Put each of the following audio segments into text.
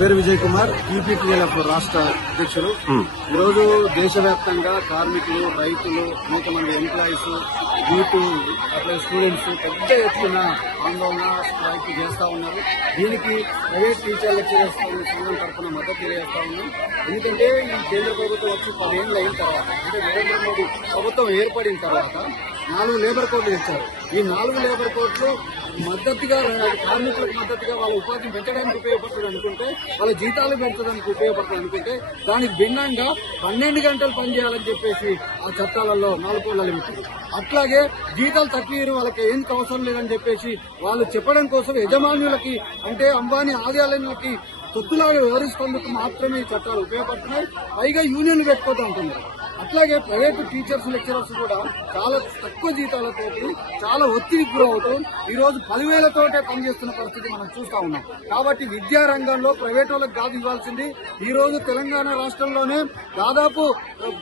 పేరు విజయ్ కుమార్, యూపీటీఎల్ఎఫ్ రాష్ట్ర అధ్యక్షులు. ఈరోజు దేశవ్యాప్తంగా కార్మికులు, రైతులు, అనేక మంది ఎంప్లాయీస్, యూత్, అట్లా స్టూడెంట్స్ పెద్ద ఎత్తున ఆందోళన స్ట్రైక్ చేస్తా ఉన్నారు. దీనికి ప్రైవేట్ టీచర్ లెక్చరర్స్ సంఘం తరఫున మద్దతు తెలియజేస్తా ఉన్నాం. ఎందుకంటే ఈ కేంద్ర ప్రభుత్వం వచ్చి 10 ఏళ్ళు అయిన తర్వాత, అంటే నరేంద్ర మోడీ ప్రభుత్వం ఏర్పడిన తర్వాత 4 లేబర్ కోడ్లు ఇచ్చారు. ఈ 4 లేబర్ కోడ్లు మద్దతుగా కార్మికులకు మద్దతుగా వాళ్ళ ఉపాధిని పెంచడానికి ఉపయోగపడుతుంది అనుకుంటే, వాళ్ళ జీతాలు పెంచడానికి ఉపయోగపడుతుంది అనుకుంటే, దానికి భిన్నంగా 12 గంటలు పనిచేయాలని చెప్పేసి ఆ చట్టాలలో 4 కోడ్ల లిమిట్. అట్లాగే జీతాలు తక్కువ వాళ్ళకి ఎందుకు అవసరం లేదని చెప్పేసి వాళ్ళు చెప్పడం కోసం యజమానులకి, అంటే అంబానీ ఆదాయాలకి తొత్తులాగా వ్యవహరిస్తేందుకు మాత్రమే ఈ చట్టాలు ఉపయోగపడుతున్నాయి. పైగా యూనియన్లు పెట్టుకోవద్దు అంటున్నారు. అట్లాగే ప్రైవేట్ టీచర్స్, లెక్చరర్స్ కూడా చాలా తక్కువ జీతాలతో చాలా ఒత్తిడికి గురవుతూ ఈ రోజు 10,000తోటే పనిచేస్తున్న పరిస్థితి మనం చూస్తా ఉన్నాం. కాబట్టి విద్యా రంగంలో ప్రైవేట్ వాళ్ళకి కాదు ఇవ్వాల్సింది. ఈ రోజు తెలంగాణ రాష్ట్రంలోనే దాదాపు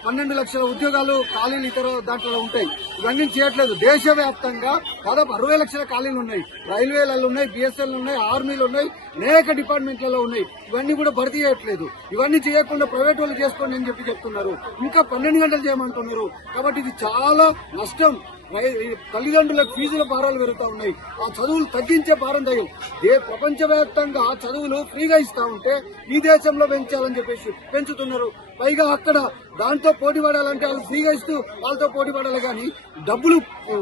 12 లక్షల ఉద్యోగాలు ఖాళీలు ఇతర దాంట్లో ఉంటాయి. ఇవన్నీ చేయట్లేదు. దేశవ్యాప్తంగా దాదాపు 60 లక్షల ఖాళీలు ఉన్నాయి. రైల్వేలలో ఉన్నాయి, బిఎస్ఎల్ ఉన్నాయి, ఆర్మీలు ఉన్నాయి, అనేక డిపార్ట్మెంట్లలో ఉన్నాయి. ఇవన్నీ కూడా భర్తీ చేయట్లేదు. ఇవన్నీ చేయకుండా ప్రైవేట్ వాళ్ళు చేసుకోండి అని చెప్తున్నారు. ఇంకా 12 గంటలు చేయమంటున్నారు. కాబట్టి ఇది చాలా నష్టం. తల్లిదండ్రులకు ఫీజుల భారాలు పెరుగుతా ఉన్నాయి. ఆ చదువులు తగ్గించే భారం దయ్యం. ప్రపంచవ్యాప్తంగా చదువులు ఫ్రీగా ఇస్తా ఉంటే ఈ దేశంలో పెంచాలని చెప్పేసి పెంచుతున్నారు. పైగా అక్కడ దాంతో పోటీ పడాలంటే వాళ్ళు ఫ్రీగా ఇస్తూ వాళ్ళతో పోటీ పడాలి, కానీ డబ్బులు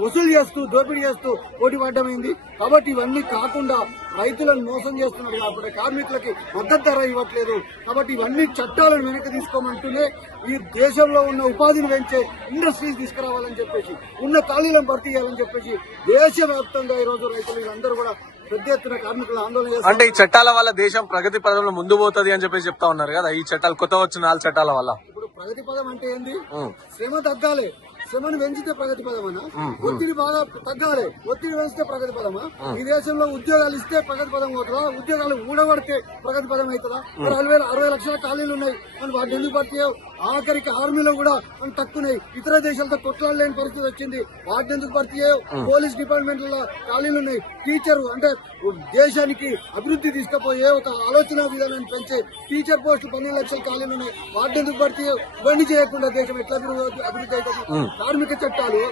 వసూలు చేస్తూ దోపిడీ చేస్తూ పోటీ పడ్డమైంది. కాబట్టి ఇవన్నీ కాకుండా రైతులను మోసం చేస్తున్నారు. కాబట్టి కార్మికులకి మద్దతు ధర ఇవ్వట్లేదు. కాబట్టి ఇవన్నీ చట్టాలను వెనక్కి తీసుకోమంటూనే ఈ దేశంలో ఉన్న ఉపాధిని పెంచే ఇండస్ట్రీస్ తీసుకురావాలని చెప్పేసి, ఉన్న ఖాళీలను భర్తీ చేయాలని చెప్పేసి దేశవ్యాప్తంగా ఈ రోజు రైతులు వీళ్ళందరూ కూడా పెద్ద ఎత్తున కార్మికులు ఆందోళన చేస్తారు. అంటే ఈ చట్టాల వల్ల దేశం ప్రగతి పదంలో ముందు పోతుంది అని చెప్పేసి చెప్తా ఉన్నారు కదా. ఈ చట్టాలు కొత్త వచ్చిన 4 చట్టాల వల్ల ఇప్పుడు ప్రగతి పదం అంటే ఏంది? శ్రమ తగ్గాలి. శ్రమను పెంచితే ప్రగతి పదమా? ఒత్తిడి బాగా తగ్గాలి. ఒత్తిడి పెంచితే ప్రగతి పదమా? ఈ దేశంలో ఉద్యోగాలు ఇస్తే ప్రగతి పదం అవుతుందా? ఉద్యోగాలు ఊడబడితే ప్రగతి పదం అవుతుందా? 60 లక్షల ఖాళీలు ఉన్నాయి. మనం వాటిని ఎందుకు భర్తీ? ఆఖరికి ఆర్మీలో కూడా మనం తక్కువన్నాయి. ఇతర దేశాలతో కొట్లాడలేని పరిస్థితి వచ్చింది. వాటిని ఎందుకు భర్తీ చేయవు? పోలీస్ డిపార్ట్మెంట్లలో ఖాళీలు ఉన్నాయి. టీచర్ అంటే దేశానికి అభివృద్ధి తీసుకుపోయే ఒక ఆలోచన విధానాన్ని పెంచే టీచర్ పోస్టులు 12 లక్షల ఖాళీలు ఉన్నాయి. వాటిని ఎందుకు భర్తీ చేయవు? ఇవన్నీ చేయకుండా దేశం ఎట్లా అభివృద్ధి అవుతుంది? కార్మిక చట్టాలు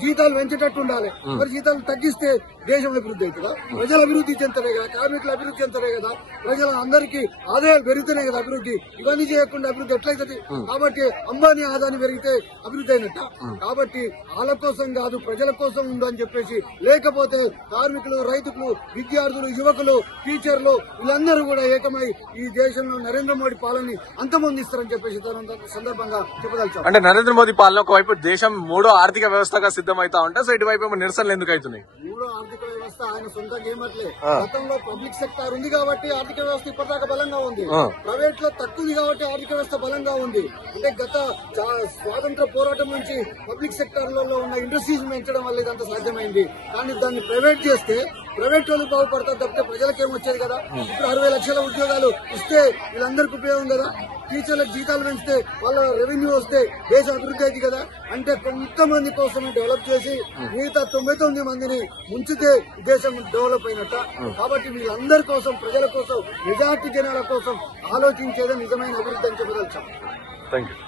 జీతాలు పెంచేటట్టు ఉండాలి. మరి జీతాలు తగ్గిస్తే దేశం అభివృద్ధి అవుతుందా? ప్రజల అభివృద్ధి చెందరే కదా, కార్మికుల అభివృద్ధి చెందరే కదా, ప్రజల అందరికీ ఆదాయాలు పెరుగుతున్నాయి కదా అభివృద్ధి. ఇవన్నీ చేయకుండా అభివృద్ధి ఎట్లయితుంది? కాబట్టి అంబానీ ఆదాయం పెరిగితే అభివృద్ధి అయినట్ట. కాబట్టి వాళ్ళ కోసం కాదు, ప్రజల కోసం ఉందని చెప్పేసి, లేకపోతే కార్మికులు, రైతులు, విద్యార్థులు, యువకులు, టీచర్లు వీళ్ళందరూ కూడా ఏకమై ఈ దేశంలో నరేంద్ర మోడీ పాలనని అంతమొందిస్తారని చెప్పేసి సందర్భంగా చెప్పదలిచారు. అంటే నరేంద్ర మోదీ పాలన ఒకవైపు దేశం 3వ ఆర్థిక వ్యవస్థగా సిద్దమైతా ఉంటే, సో ఇటువైపు నిరసనలు ఎందుకు అవుతున్నాయి? 3వ ఆర్థిక వ్యవస్థ ఆయన సొంతంగా ఏమట్లే. గతంలో పబ్లిక్ సెక్టార్ ఉంది కాబట్టి ఆర్థిక వ్యవస్థ ఇప్పటిదాకా బలంగా ఉంది. ప్రైవేట్ లో తక్కువ కాబట్టి ఆర్థిక వ్యవస్థ బలంగా ఉంది. అంటే గత స్వాతంత్ర పోరాటం నుంచి పబ్లిక్ సెక్టార్లలో ఉన్న ఇండస్ట్రీస్ పెంచడం వల్ల ఇదంతా సాధ్యమైంది. కానీ దాన్ని ప్రైవేట్ చేస్తే ప్రైవేట్ వాళ్ళు బాగుపడతారు తప్పితే ప్రజలకేమొచ్చేది కదా. ఇప్పుడు 60 లక్షల ఉద్యోగాలు ఇస్తే వీళ్ళందరికీ ఉపయోగం కదా. టీచర్లకు జీతాలు పెంచితే వాళ్ళ రెవెన్యూ వస్తే దేశ అభివృద్ధి అయింది కదా. అంటే కొంతమంది కోసమే డెవలప్ చేసి మిగతా 99 మందిని ముంచితే దేశం డెవలప్ అయినట్ట. కాబట్టి వీళ్ళందరి కోసం, ప్రజల కోసం, మెజార్టీ జనాల కోసం ఆలోచించేదే నిజమైన అభివృద్ధి అని చెప్పదలిచాం. Thank you.